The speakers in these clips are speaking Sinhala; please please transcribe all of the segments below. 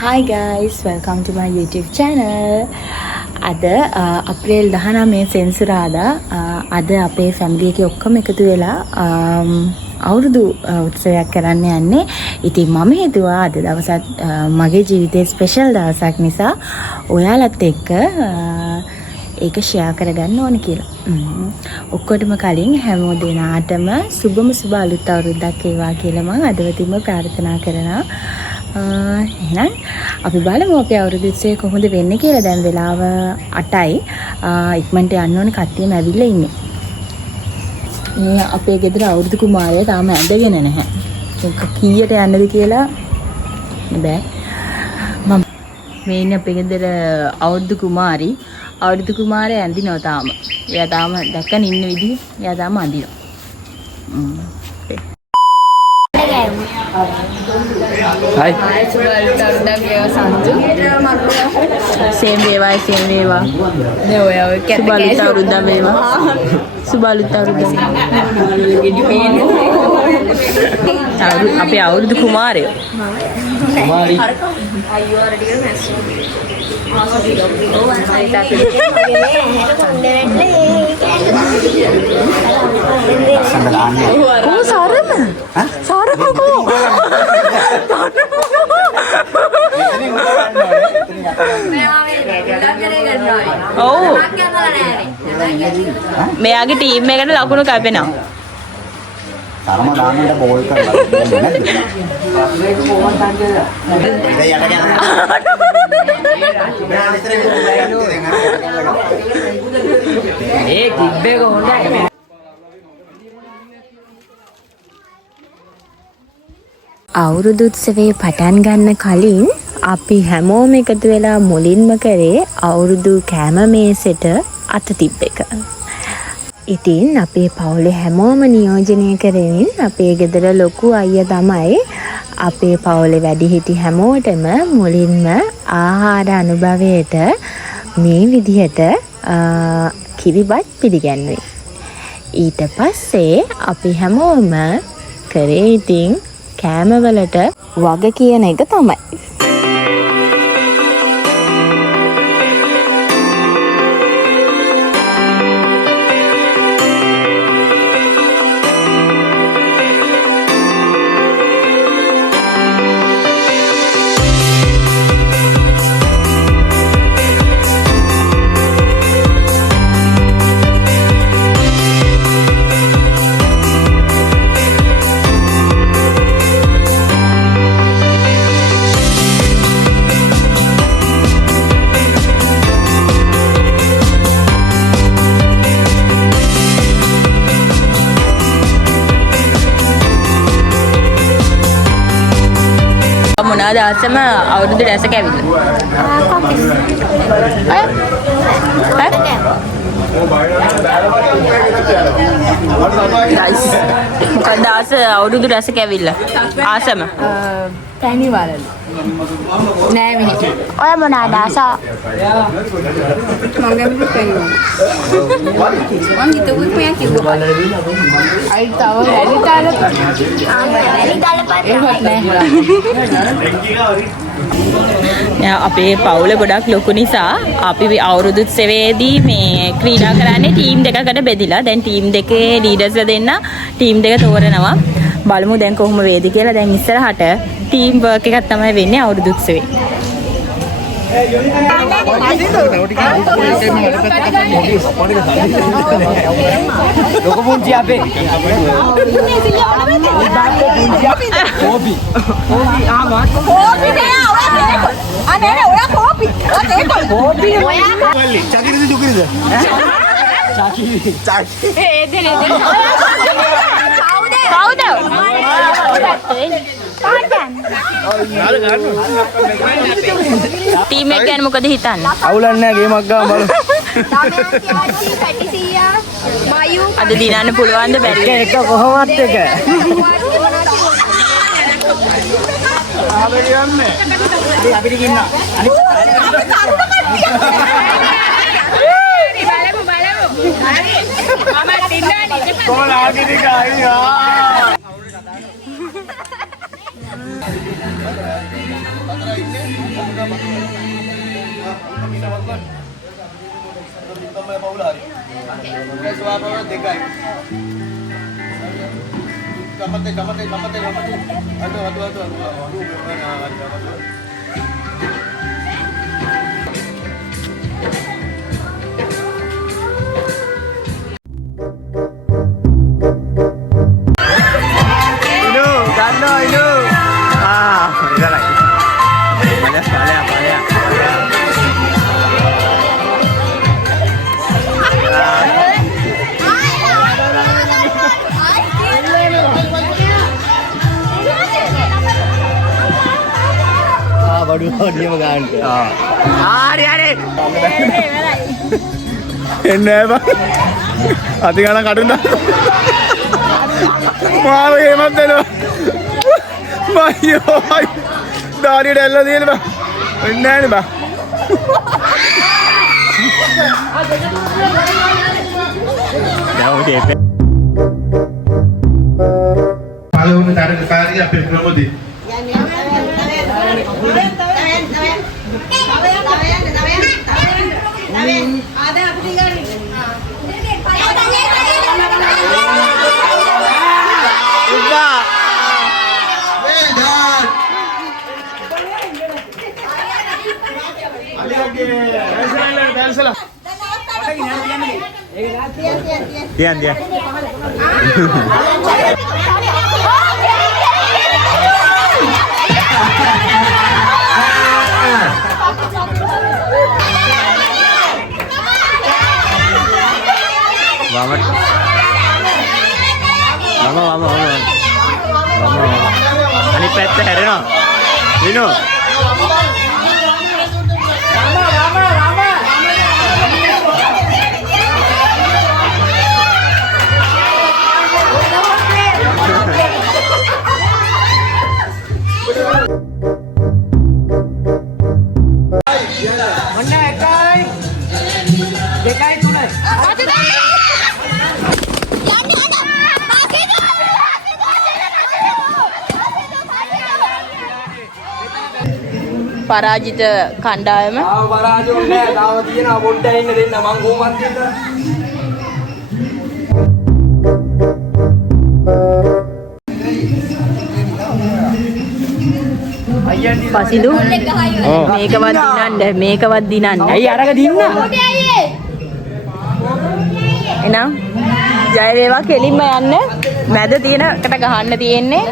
Hi guys, welcome to my YouTube channel. අද අප්‍රේල් 19 සෙන්සුරාදා අද අපේ ෆැමිලි එකේ ඔක්කොම එකතු වෙලා අවුරුදු උත්සවයක් කරන්න යන්නේ. ඉතින් මම හිතුවා අද දවසත් මගේ ජීවිතේ ස්පෙෂල් දවසක් නිසා ඔයාලත් එක්ක ඒක ෂෙයා කරගන්න ඕන කියලා. ඔක්කොටම කලින් හැම දිනාටම සුබම සුබ අලුත් අවුරුද්දක් වේවා කියලා මම අදවතින්ම ප්‍රාර්ථනා කරනවා. එහෙනම් අපි බලමු අපේ අවුරුදු උත්සවය කොහොමද වෙන්නේ කියලා. දැන් වෙලාව 8යි. ඉක්මනට යන්න ඕනේ, කට්ටියම ඇවිල්ලා ඉන්නේ. මේ අපේ ගෙදර අවුරුදු කුමාරයා තාම ඇඳගෙන නැහැ. ඒක කීයට යන්නද කියලා බෑ. මම මේ ඉන්නේ අපේ ගෙදර අවුරුදු කුමාරි. අවුරුදු කුමාරයා ඇඳිනවා තාම. එයා තාම දැක්කන ඉන්න විදිහ එයා තාම අඳිනවා. Hai. Same weva. Ne oya oy Subalu taruda weva. Subalu taruda. Taru ape awurudu kumarayo. Kumari. Oh, Sarama. Hah? Sarama ko. Oh. මෙයාගේ ටීම් එකට ලකුණු කැපෙනවා. තරම දාන්නට බෝල් කරලා ඒ කිබ්බේ කොහොමද? අවුරුදු උත්සවයේ පටන් ගන්න කලින් අපි හැමෝම එකතු වෙලා මුලින්ම කරේ අවුරුදු කෑම මේසෙට අත තිබ්බ එක. ඉතින් අපේ පවුලේ හැමෝම නියෝජනය කරමින් අපේ ගෙදර ලොකු අයියා තමයි අපේ පවුලේ වැඩිහිටි හැමෝටම මුලින්ම ආහාර අනුභවයට මේ විදිහට කිරිබත් පිළිගන්නුවේ. ඊට පස්සේ අපි හැමෝම කරේ ඉතින් කෑමවලට වග කියන එක තමයි. මොනවාද ආසම අවුරුදු රැසක ඇවිල්ලා? මොකක්ද ආස අවුරුදු රැසක ඇවිල්ලා? ආසම තැනි වලන නෑ මෙහෙ. ඔය මොනවාද ආස? මම ගමු පෙන්නවා. මම හිතුවා මෙයා කිව්වා. අයි තව වැඩි තාල. වැඩි තාල පාට. අපේ පවුල ගොඩක් ලොකු නිසා අපි අවුරුදු උත්සවයේදී මේ ක්‍රීඩා කරන්නේ ටීම් දෙකකට බෙදිලා. දැන් ටීම් දෙකේ ලීඩර්ස්ලා දෙන්න ටීම් දෙක තෝරනවා. බලමු දැන් කොහොම වේද කියලා. දැන් ඉස්සරහට ටීම් වර්ක් එකක් තමයි වෙන්නේ අවුරුදු උත්සවේ. ලොකු පුංචි අපේ කෝපි අනේ ඔයා කෝපි. කෝපි. චකිරිද චුකිරිද? චකිරි. ඒ දෙනේ. කවුද? ටීම් එක ගැන මොකද හිතන්නේ? අවුලක් නැහැ, ගේමක් ගාම බලමු. අද දිනන්න පුළුවන්ද බැරිද? එක කොහොමවත් එක. අපිට ගින්න. එන්නේ බං අති ගණන් කඩුන්න මාව හේමත් දෙනවා බයියෝ දාඩියට ඇල්ල දෙන්න බං එන්නේ නැහැ නේ බං පළවෙනි තරගකාරිය අපේ Pramodi Tian dia. Banget. Lama. Ani pette hereno. Dino. පරාජිත කණ්ඩායම පරාජය නෑ තාම තියෙනවා පොඩ්ඩක් ඉන්න දෙන්න මං කොහොමද පසිදු මේකවත් දිනන්න ඇයි අරක දින්න එනම් ජය වේවා කෙලින්ම යන්න මැද තියෙනකට ගහන්න තියෙන්නේ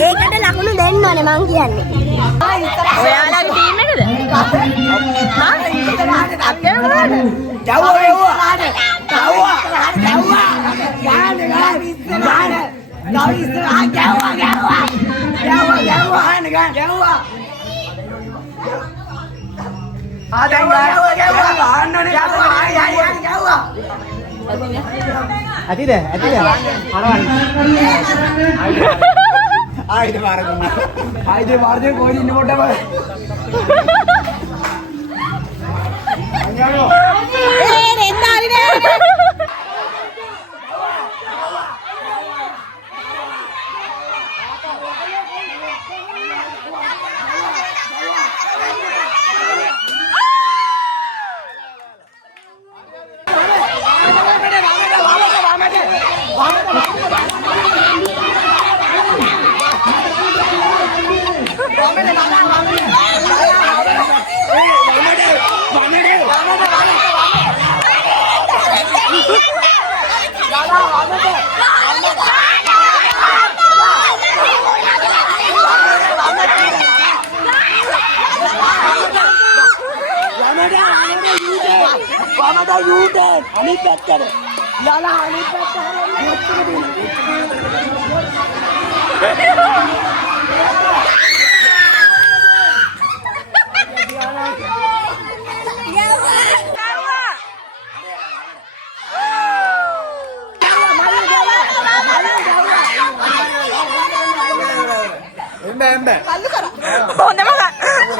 ඒකට ලකුණු දෙන්න ඕනේ මං කියන්නේ. ඔයාලගේ ටීම් එකද?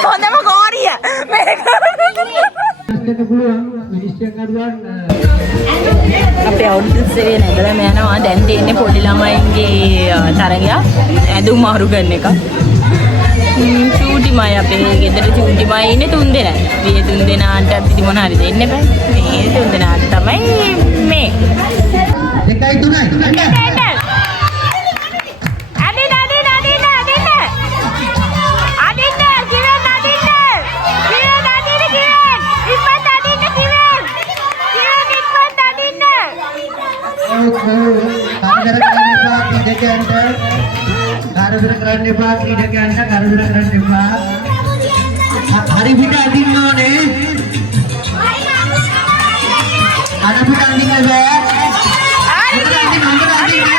හොඳම ගෝරිය අපේ අවුරුදු උත්සවයේ නැගලම යනවා. දැන් තියෙන්නේ පොඩි ළමයින්ගේ තරගයක් ඇඳුම් මාරු කරන එක. චූටිමයි අපේ ගෙදර චූටිමයි ඉන්නේ 3 දෙනයි. මේ 3 දෙනාට පිටි මොන හරි දෙන්න බෑ. මේ 3 දෙනාට තමයි මේ 2යි 3යි කරදර කරන්න එපා ක්‍රීඩකයන්ට කරදර කරන්න එපා හරි පිට අදින්න ඕනේ අර පිට අදින්න බෑ හරි අදින්න යවන්න එපා අදින්න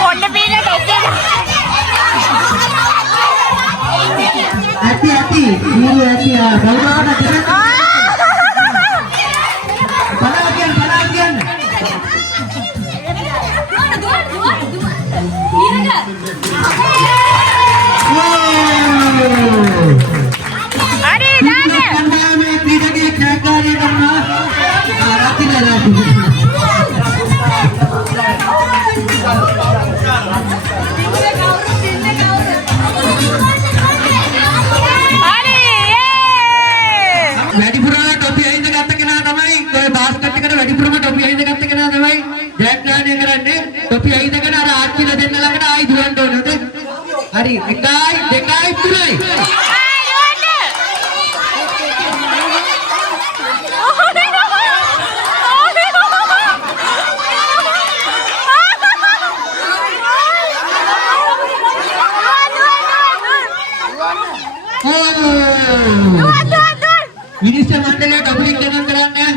කොණ්ඩ පීන ටොප් එක ඇති ඊළු ඇති ගෞරවකට වැඩිපුරම ටොපි අයින්ද ගත්ත කෙනා තමයි ඔය බාස්කට් එකට වැඩිපුරම ටොපි අයින්ද ගත්ත කෙනා තමයි ජයග්‍රහණය කරන්නේ. ටොපි අයින්දගෙන අර ආච්චිලා දෙන්න ළඟට ආයි දුවන්න ඕනේ. හරි 1යි 2යි 3යි විනිශ්චය මණ්ඩලයේ ටොපික් ගණන් කරන්න.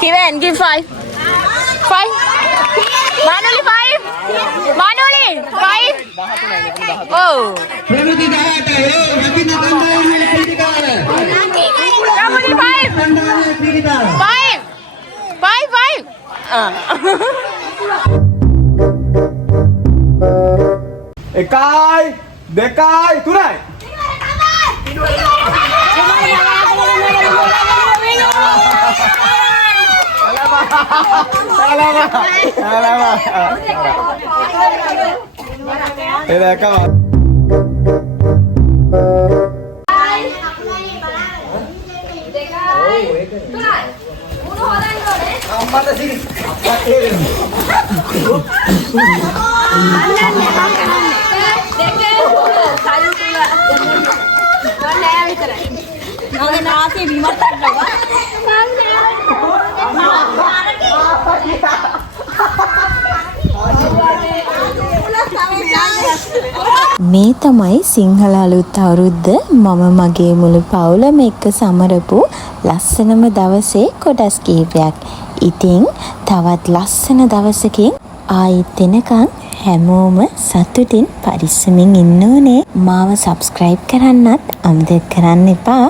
Kiven, give 5. 5. Manoli 5. Manoli 5. Oh. ප්‍රමුති 18 ඒ වදින කණ්ඩායමේ ක්‍රීඩකාර. Ramuli 5. කණ්ඩායමේ ක්‍රීඩකාර. 5. 1යි 2යි 3යි මේ තමයි සිංහල අලුත් අවුරුද්ද මම මගේ මුළු පවුලම එක්ක සමරපු ලස්සනම දවසේ කොටස් කිහිපයක්. ඉතින් තවත් ලස්සන දවසකින් ආයෙත් එනකන් හැමෝම සතුටින් පරිස්සමින් ඉන්න ඕනේ. මාව සබ්ස්ක්‍රයිබ් කරන්නත් අමතක කරන්න එපා.